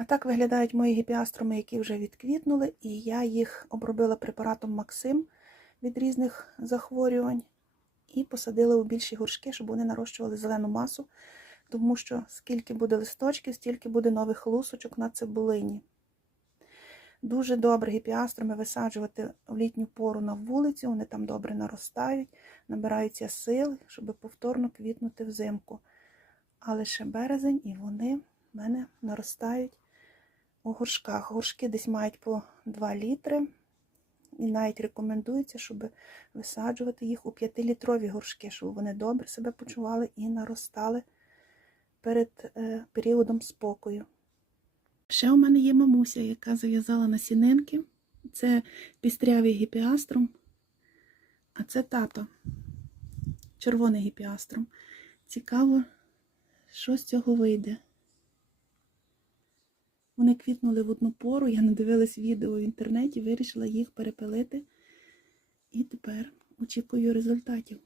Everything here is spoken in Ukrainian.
А так виглядають мої гіпіаструми, які вже відквітнули, і я їх обробила препаратом Максим від різних захворювань і посадила у більші горшки, щоб вони нарощували зелену масу, тому що скільки буде листочків, стільки буде нових лусочок на цибулині. Дуже добре гіпіаструми висаджувати в літню пору на вулицю, вони там добре наростають, набираються сил, щоб повторно квітнути взимку. А лише березень і вони в мене наростають у горшках. Горшки десь мають по 2 літри. І навіть рекомендується, щоб висаджувати їх у 5-літрові горшки, щоб вони добре себе почували і наростали перед е, періодом спокою. Ще у мене є мамуся, яка зав'язала насінинки. Це пістрявий гіпіаструм, а це тато, червоний гіпіаструм. Цікаво, що з цього вийде. Вони квітнули в одну пору, я надивилась відео в інтернеті, вирішила їх перепилити. І тепер очікую результатів.